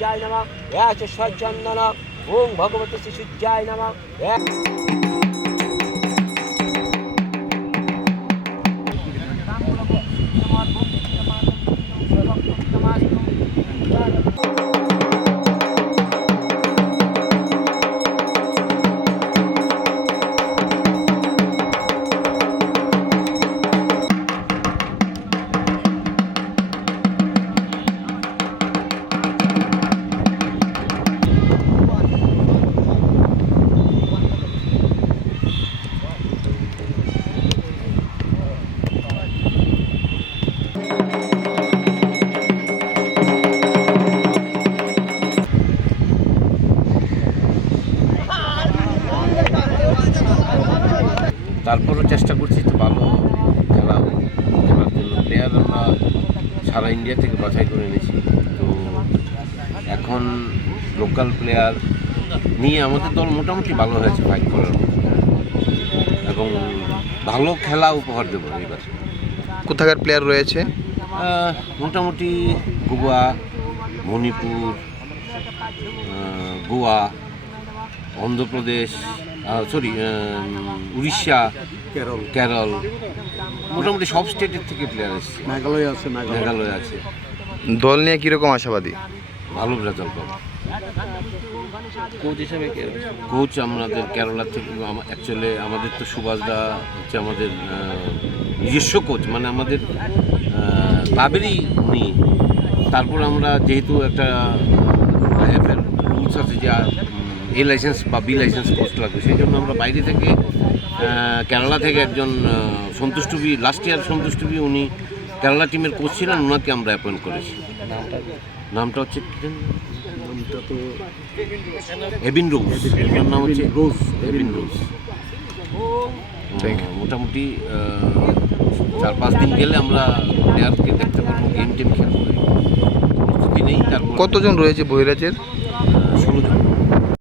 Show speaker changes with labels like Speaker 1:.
Speaker 1: সূর্যায় নমঃ এ চ সজ্জন্দন ওং ভগবতে শ্রী সূর্যায়
Speaker 2: তারপরও চেষ্টা করছি তো ভালো খেলা খেলার জন্য। প্লেয়ার আমরা সারা ইন্ডিয়া থেকে বাছাই করে এনেছি। তো এখন লোকাল প্লেয়ার নিয়ে আমাদের দল মোটামুটি ভালো হয়েছে ফাইট করার মতো। এবং ভালো খেলা উপহার দেবো এবার
Speaker 3: কোথাকার প্লেয়ার রয়েছে?
Speaker 2: মোটামুটি গোয়া মণিপুর গোয়া অন্ধ্রপ্রদেশ সরি উড়িষ্যা কেরল। কেরল। মোটামুটি সব স্টেটের থেকে প্লেয়ার এসছে।
Speaker 4: মেঘালয় আছে মেঘালয়।
Speaker 2: আছে।
Speaker 3: দল নিয়ে কীরকম আশাবাদী?
Speaker 2: ভালো রেজাল্ট পাবো।
Speaker 4: কোচ হিসেবে
Speaker 2: কোচ আমাদের কেরালা থেকে অ্যাকচুয়ালি আমাদের তো সুভাষদা হচ্ছে আমাদের নিজস্ব কোচ মানে আমাদের ক্লাবেরই উনি। তারপর আমরা যেহেতু একটা রুলস আছে যে এ লাইসেন্স বা বি লাইসেন্স কোচ লাগবে। সেই জন্য আমরা বাইরে থেকে কেরালা থেকে একজন আহ, সন্তোষ লাস্ট ইয়ার সন্তোষ টুবি উনি কেরালা টিমের কোচ ছিলেন ওনাকে আমরা অ্যাপয়েন্ট করেছি। নামটা হচ্ছে কি
Speaker 4: নামটা তো
Speaker 2: এবিন রোজ ওনার নাম হচ্ছে
Speaker 4: রোজ
Speaker 2: এবিন রোজ মোটামুটি চার পাঁচ দিন গেলে আমরা প্লেয়ারকে দেখতে পারব গেম টেম খেলব প্রস্তুতি নেই তারপর
Speaker 3: কতজন রয়েছে বহিরাজ্যের